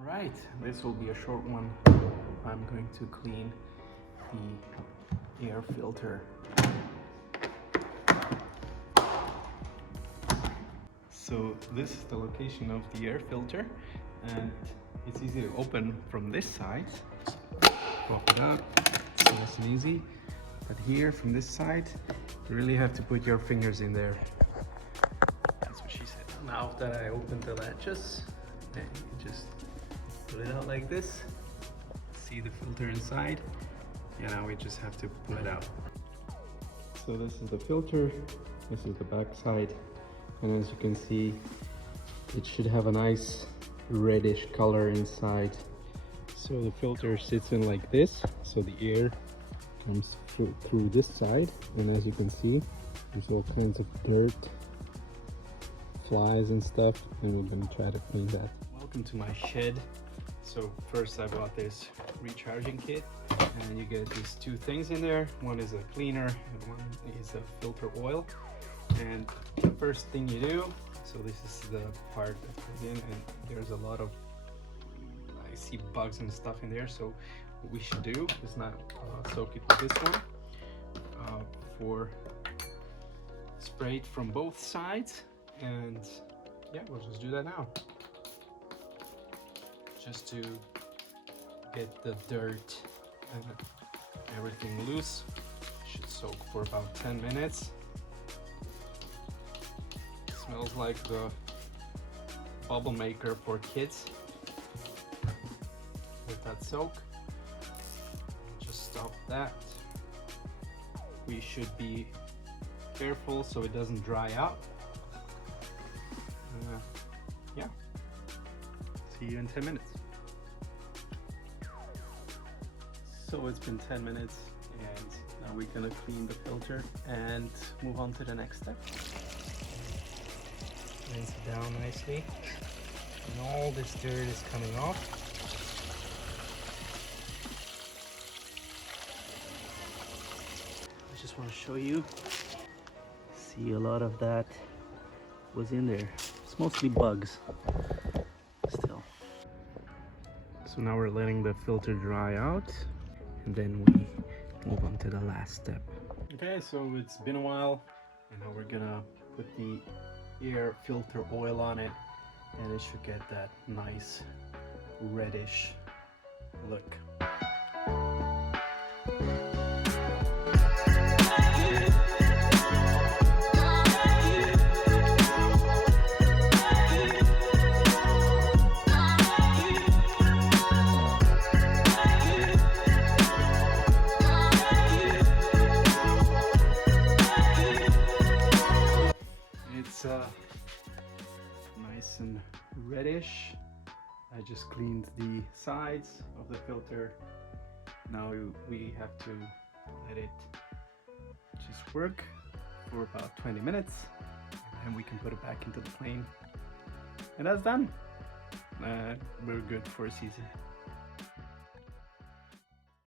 Alright, this will be a short one. I'm going to clean the air filter. So this is the location of the air filter, and it's easy to open from this side. Pop it up, it's nice and easy. But here from this side, you really have to put your fingers in there. That's what she said. Now that I opened the latches, then you just pull it out like this. See the filter inside. And now we just have to pull it out. So this is the filter, this is the back side. And as you can see, it should have a nice reddish color inside. So the filter sits in like this, so the air comes through this side, and as you can see, there's all kinds of dirt, flies and stuff, and we're going to try to clean that. Welcome to my shed. So first I bought this recharging kit, and you get these two things in there. One is a cleaner and one is a filter oil. And the first thing you do, so this is the part that goes in, and there's a lot of, I see bugs and stuff in there, so what we should do is not soak it with this one, for spray it from both sides, and yeah, we'll just do that now. Just to get the dirt and everything loose. Should soak for about 10 minutes. Smells like the bubble maker for kids. With that soak, just stop that. We should be careful so it doesn't dry out. Yeah, see you in 10 minutes. So it's been 10 minutes, and now we're gonna clean the filter and move on to the next step. Rinse it down nicely, and all this dirt is coming off. I just want to show you. See, a lot of that was in there. It's mostly bugs still. So now we're letting the filter dry out, and then we move on to the last step. Okay, so it's been a while, and now we're gonna put the air filter oil on it, and it should get that nice reddish look. It's nice and reddish. I just cleaned the sides of the filter. Now we have to let it just work for about 20 minutes, and we can put it back into the plane, and that's done. We're good for a season.